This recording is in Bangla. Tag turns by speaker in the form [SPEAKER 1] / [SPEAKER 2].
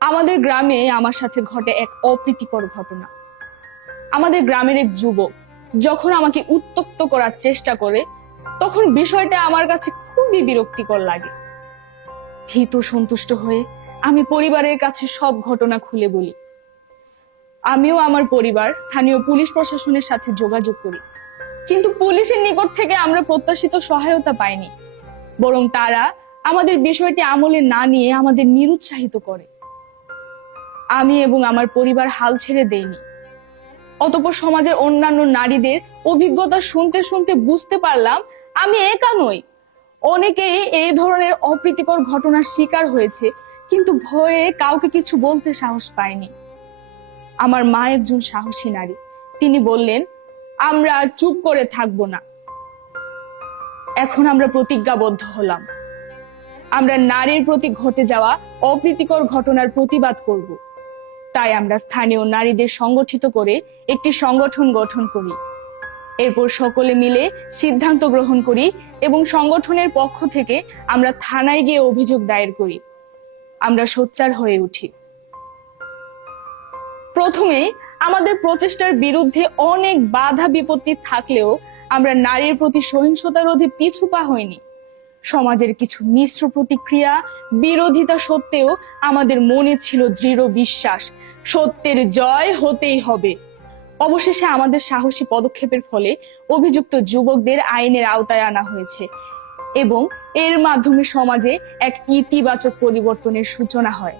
[SPEAKER 1] আমাদের গ্রামে আমার সাথে ঘটে এক অপ্রীতিকর ঘটনা। আমাদের গ্রামের এক যুবক যখন আমাকে উত্তক্ত করার চেষ্টা করে, তখন বিষয়টা আমার কাছে খুবই বিরক্তিকর লাগে। ভীত সন্তুষ্ট হয়ে আমি পরিবারের কাছে সব ঘটনা খুলে বলি। আমিও আমার পরিবার, স্থানীয় পুলিশ প্রশাসনের সাথে যোগাযোগ করি। কিন্তু পুলিশের নিকট থেকে আমরা প্রত্যাশিত সহায়তা পাইনি। বরং তারা আমাদের বিষয়টি আমলে না নিয়ে আমাদের নিরুৎসাহিত করে। আমি এবং আমার পরিবার হাল ছেড়ে দেইনি। অতপর সমাজের অন্যান্য নারীদের অভিজ্ঞতা শুনতে শুনতে বুঝতে পারলাম, আমি একা নই। অনেকেই এই ধরনের অপ্রীতিকর ঘটনার শিকার হয়েছে, কিন্তু ভয়ে কাউকে কিছু বলতে সাহস পায়নি আমার মা একজন সাহসী নারী। তিনি বললেন, আমরা আর চুপ করে থাকব না। এখন আমরা প্রতিজ্ঞাবদ্ধ হলাম। আমরা নারীর প্রতি ঘটে যাওয়া অপ্রীতিকর ঘটনার প্রতিবাদ করব। তাই আমরা স্থানীয় নারীদের সংগঠিত করে একটি সংগঠন গঠন করি। এরপর সকলে মিলে সিদ্ধান্ত গ্রহণ করি এবং সংগঠনের পক্ষ থেকে আমরা থানায় গিয়ে অভিযোগ দায়ের করি। আমরা সোচ্চার হয়ে উঠি। প্রথমে আমাদের প্রচেষ্টার বিরুদ্ধে অনেক বাধা বিপত্তি থাকলেও আমরা নারীর প্রতি সহিংসতা রোধে পিছু পা হইনি। সমাজের কিছু মিশ্র প্রতিক্রিয়া বিরোধিতা সত্ত্বেও আমাদের মনে ছিল দৃঢ় বিশ্বাস। সত্যের জয় হতেই হবে। অবশেষে আমাদের সাহসী পদক্ষেপের ফলে অভিযুক্ত যুবকদের আইনের আওতায় আনা হয়েছে এবং এর মাধ্যমে সমাজে এক ইতিবাচক পরিবর্তনের সূচনা হয়।